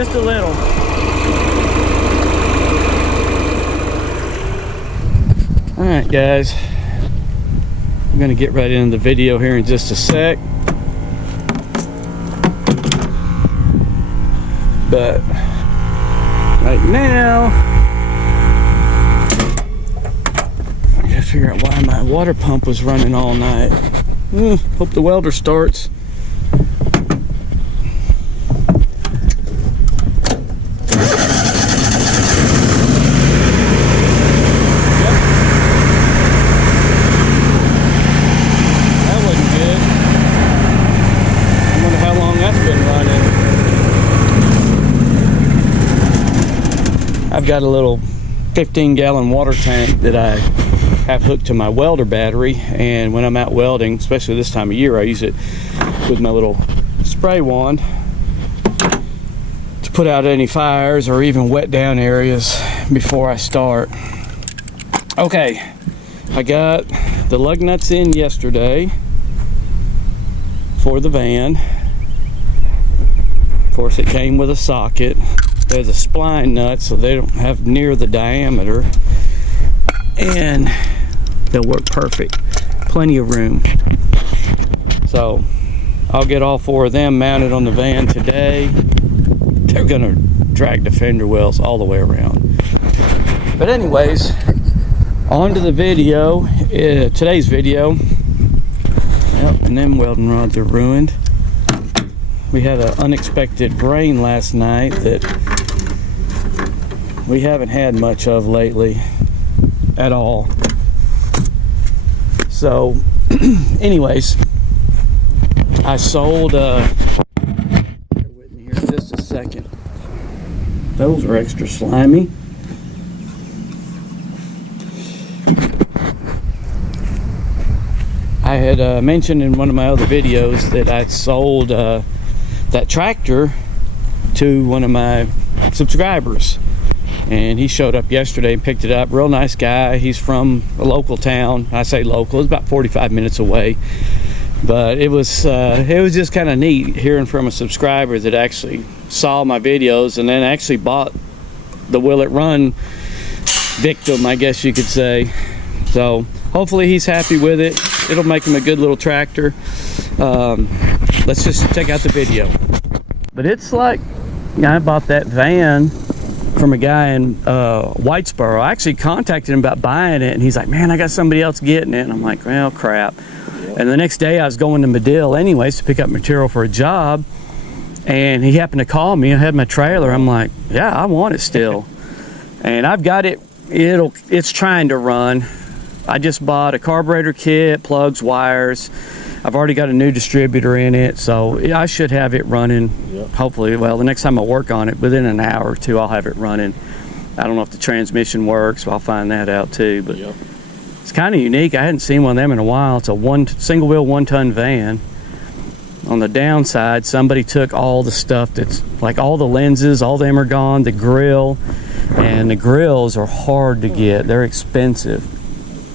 just a little. All right, guys. I'm gonna get right into the video here in just a sec. But right now, I gotta figure out why my water pump was running all night. Hope the welder starts. I've got a little 15-gallon water tank that I have hooked to my welder battery, and when I'm out welding, especially this time of year, I use it with my little spray wand to put out any fires or even wet down areas before I start. Okay, I got the lug nuts in yesterday for the van. Of course, it came with a socket. There's a spline nut, so they don't have near the diameter, and they'll work perfect. Plenty of room. So I'll get all 4 of them mounted on the van today. They're gonna drag the fender wells all the way around. But anyways, on to the video. Today's video. Yep, and them welding rods are ruined. We had an unexpected rain last night that we haven't had much of lately at all. So anyways, I sold bear with me here just a second. Those are extra slimy. I had mentioned in one of my other videos that I sold that tractor to one of my subscribers, and he showed up yesterday and picked it up. Real nice guy. He's from a local town. I say local, it's about 45 minutes away, but it was just kind of neat hearing from a subscriber that actually saw my videos and then actually bought the Will It Run victim, I guess you could say. So hopefully he's happy with it. It'll make him a good little tractor. Let's just check out the video. But it's like, I bought that van from a guy in Whitesboro. I actually contacted him about buying it, and he's like, man, I got somebody else getting it. And I'm like, well, crap. And the next day I was going to Medill anyways to pick up material for a job, and he happened to call me. I had my trailer. I'm like, yeah, I want it still. And I've got it. It's trying to run. I just bought a carburetor kit, plugs, wires. I've already got a new distributor in it, so I should have it running. Hopefully, well, the next time I work on it, within an hour or two, I'll have it running. I don't know if the transmission works, so I'll find that out too. But it's kind of unique. I hadn't seen one of them in a while. It's a single wheel 1-ton van. On the downside, somebody took all the stuff that's like all the lenses, all of them are gone, the grill, and the grills are hard to get. They're expensive.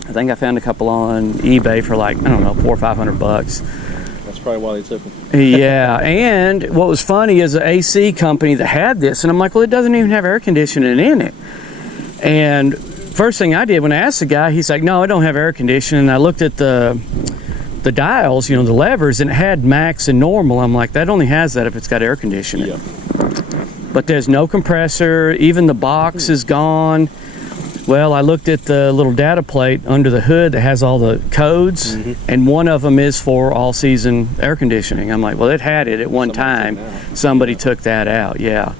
I think I found a couple on eBay for like, I don't know, $400 or $500. That's probably why they took them. Yeah, and what was funny is the AC company that had this, and I'm like, well, it doesn't even have air conditioning in it. And first thing I did when I asked the guy, he's like, no, it don't have air conditioning. And I looked at the dials, you know, the levers, and it had max and normal. I'm like, that only has that if it's got air conditioning. Yeah. But there's no compressor. Even the box is gone. Well, I looked at the little data plate under the hood that has all the codes, and one of them is for all-season air conditioning. I'm like, well, it had it at one time. Somebody took that out, yeah.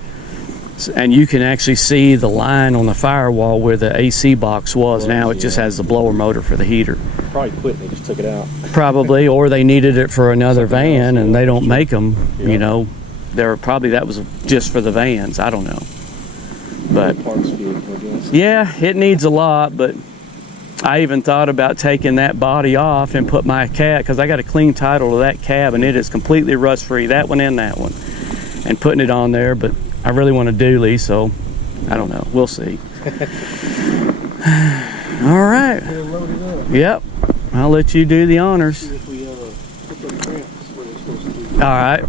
And you can actually see the line on the firewall where the AC box was. Now it just has the blower motor for the heater. Probably quit, they just took it out. Probably, or they needed it for another van, and they don't make them, you know. Probably that was just for the vans, I don't know. But yeah, it needs a lot, but I even thought about taking that body off and put my cab, because I got a clean title to that cab and it is completely rust free, that one and that one, and putting it on there. But I really want a dually, so I don't know, we'll see. All right, yep, I'll let you do the honors. All right.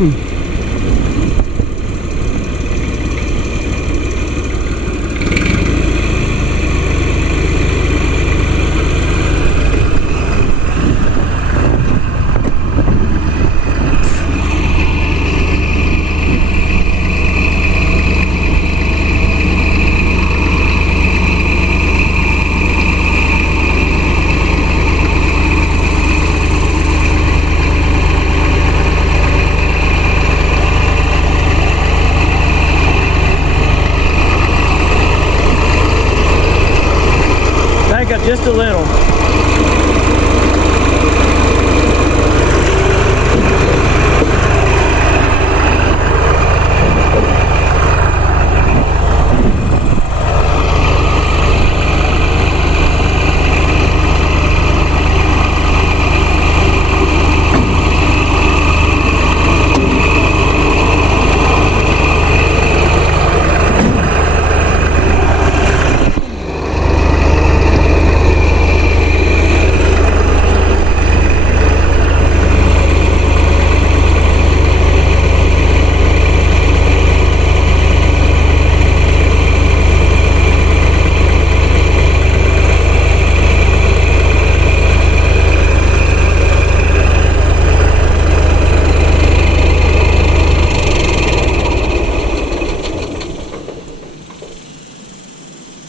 something. Back up just a little.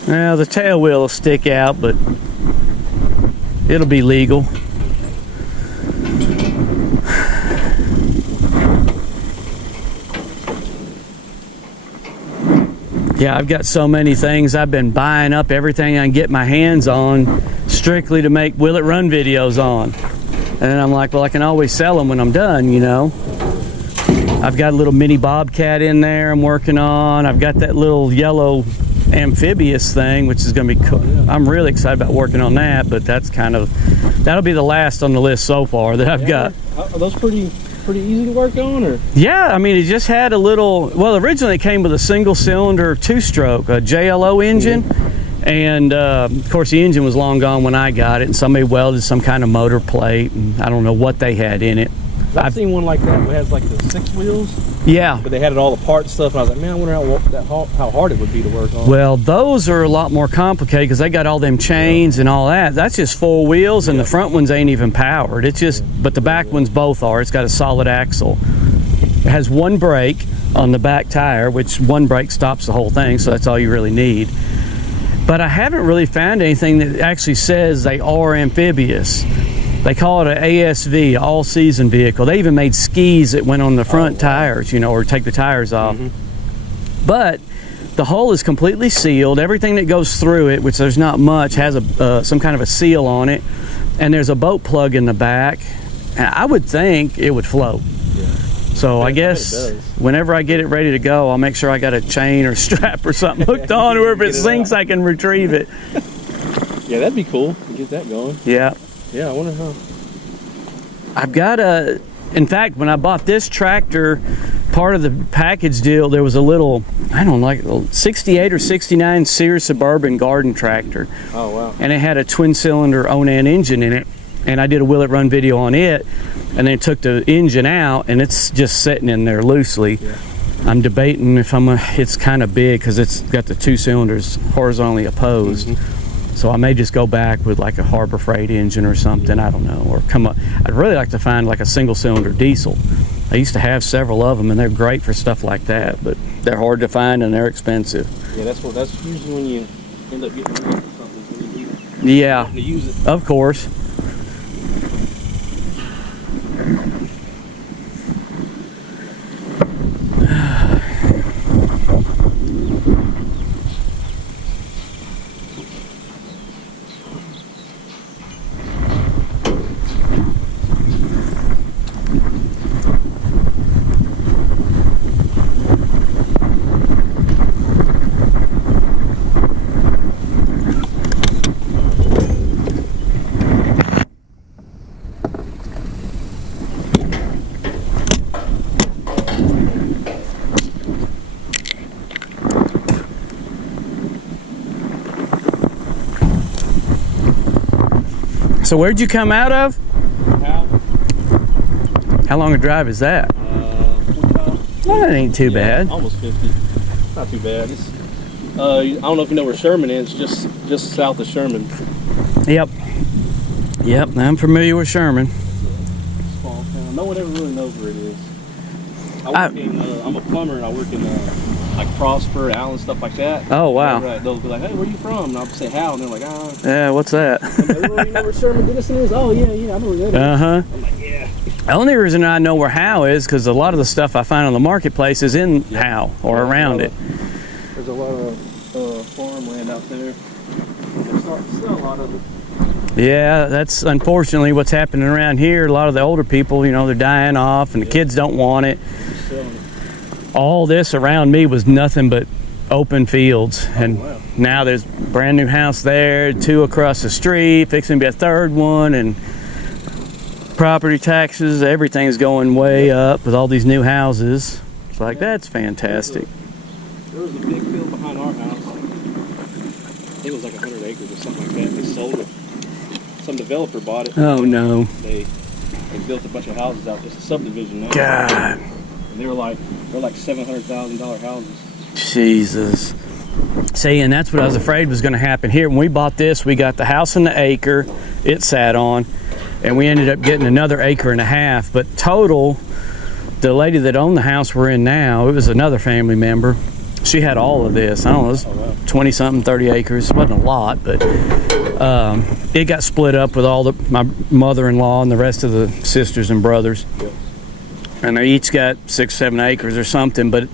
Well, the tail wheel will stick out, but it'll be legal. Yeah, I've got so many things. I've been buying up everything I can get my hands on strictly to make Will It Run videos on. And I'm like, well, I can always sell them when I'm done, you know. I've got a little mini Bobcat in there I'm working on. I've got that little yellow amphibious thing, which is going to be cool. I'm really excited about working on that, but that'll be the last on the list so far that I've got. Are those pretty easy to work on, or? Yeah, I mean, it just had a little, well, originally it came with a single cylinder two-stroke, a JLO engine. And of course the engine was long gone when I got it, and somebody welded some kind of motor plate, and I don't know what they had in it. I've seen one like that that has like the 6 wheels. Yeah. But they had it all the parts stuff, and I was like, man, I wonder how hard it would be to work on. Well, those are a lot more complicated because they got all them chains and all that. That's just 4 wheels, and the front ones ain't even powered. It's just, but the back ones both are. It's got a solid axle. It has one brake on the back tire, which one brake stops the whole thing, so that's all you really need. But I haven't really found anything that actually says they are amphibious. They call it an ASV, all-season vehicle. They even made skis that went on the front tires, you know, or take the tires off. But the hull is completely sealed. Everything that goes through it, which there's not much, has a some kind of a seal on it. And there's a boat plug in the back. And I would think it would float. So I guess whenever I get it ready to go, I'll make sure I got a chain or strap or something hooked on, or if it sinks, I can retrieve it. Yeah, that'd be cool to get that going. Yeah. Yeah, I wonder how. I've got in fact, when I bought this tractor, part of the package deal, there was a little, I don't know, like 68 or 69 Sears Suburban garden tractor. Oh, wow. And it had a twin cylinder Onan engine in it. And I did a Will It Run video on it, and then took the engine out, and it's just sitting in there loosely. Yeah. I'm debating if it's kind of big because it's got the 2 cylinders horizontally opposed. So I may just go back with like a Harbor Freight engine or something, I don't know, or come up. I'd really like to find like a single cylinder diesel. I used to have several of them, and they're great for stuff like that, but they're hard to find and they're expensive. Yeah, that's usually when you end up getting rid of something. Yeah, to use it. Of course. So where'd you come out of? How? How long a drive is that? Well, that ain't too bad. Almost 50. Not too bad. It's, I don't know if you know where Sherman is. Just south of Sherman. Yep. Yep, I'm familiar with Sherman. Small town. No one ever really knows where it is. I'm a plumber and I work in like Prosper, Allen, stuff like that. Oh, wow. They'll be like, hey, where you from? And I'll say how, and they're like, ah. Yeah, what's that? I'm like, well, you know where Sherman Denison is? Oh, yeah, I know where that is. Uh-huh. I'm like, yeah. The only reason I know where Howe is because a lot of the stuff I find on the marketplace is in Howe or around it. There's a lot of farmland out there. There's still a lot of it. Yeah, that's unfortunately what's happening around here. A lot of the older people, you know, they're dying off and the kids don't want it. All this around me was nothing but open fields, and now there's a brand new house there, 2 across the street, fixing to be a 3rd one, and property taxes, everything's going way up with all these new houses. It's like, that's fantastic. There was a big field behind our house. It was like 100 acres or something like that. They sold it. Some developer bought it. Oh no. They built a bunch of houses out. It's a subdivision now. God. And they're like $700,000 houses. Jesus. See, and that's what I was afraid was going to happen here. When we bought this, we got the house and the acre it sat on, and we ended up getting another 1.5 acres. But total, the lady that owned the house we're in now, it was another family member. She had all of this. I don't know, it was 20-something, 30 acres. It wasn't a lot, but it got split up with all my mother-in-law and the rest of the sisters and brothers. Yep. And they each got 6-7 acres or something. But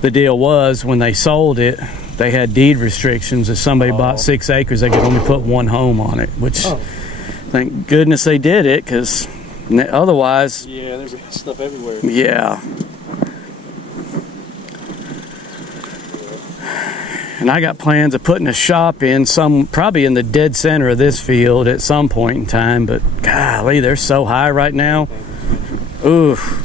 the deal was, when they sold it, they had deed restrictions. If somebody bought 6 acres, they could only put 1 home on it, which thank goodness they did it, because otherwise... Yeah, there's stuff everywhere. Yeah. And I got plans of putting a shop in probably in the dead center of this field at some point in time, but golly, they're so high right now. Oof.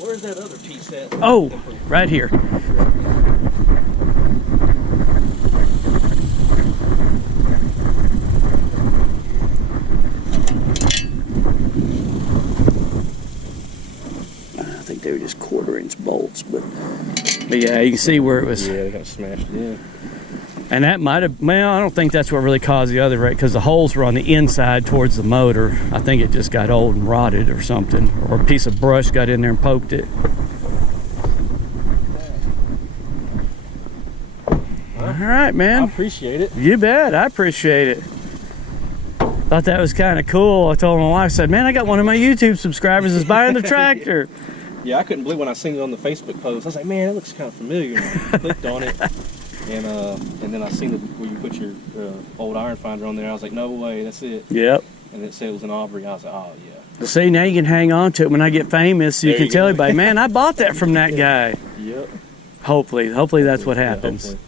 Where's that other piece at? Oh, right here. I think they were just 1/4-inch bolts, but yeah, you can see where it was. Yeah, they got smashed in. And that might have, well, I don't think that's what really caused the other wreck, because the holes were on the inside towards the motor. I think it just got old and rotted or something, or a piece of brush got in there and poked it. right, I man. appreciate it. You bet. I appreciate it. Thought that was kind of cool. I told my wife, I said, man, I got one of my YouTube subscribers is buying the tractor. Yeah, I couldn't believe when I seen it on the Facebook post. I was like, man, it looks kind of familiar. And I clicked on it, and then I seen where you put your old iron finder on there. I was like, no way, that's it. Yep. And it said it was an Aubrey. I was like, oh yeah. See, now you can hang on to it when I get famous, so you There can you tell go. everybody, man, I bought that from that guy. Yep. Hopefully that's what Yeah, happens. hopefully.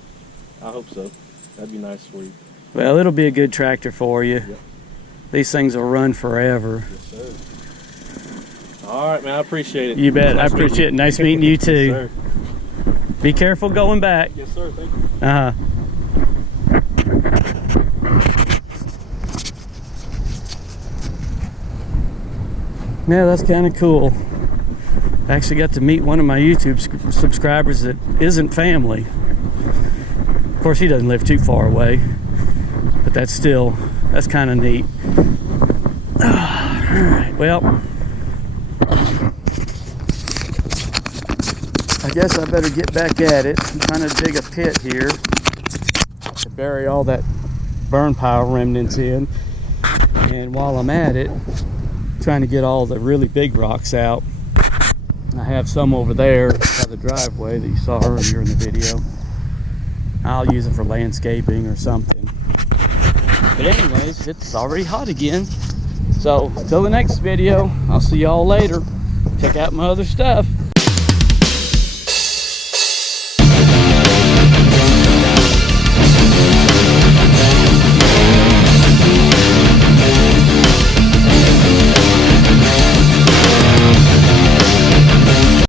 I hope so. That'd be nice for you. Well, it'll be a good tractor for you. Yep. These things will run forever. Yes, sir. All right, man. I appreciate it. You bet. Nice I appreciate it. meeting Nice meeting you too. Yes, sir. Be careful going back. Yes, sir. Thank you. Uh-huh. Yeah, that's kind of cool. I actually got to meet one of my YouTube subscribers that isn't family. Of course, he doesn't live too far away, but that's kind of neat. All right, well, I guess I better get back at it. I'm trying to dig a pit here to bury all that burn pile remnants in, and while I'm at it, trying to get all the really big rocks out. I have some over there by the driveway that you saw earlier in the video. I'll use it for landscaping or something. But anyways, it's already hot again. So, till the next video, I'll see y'all later. Check out my other stuff.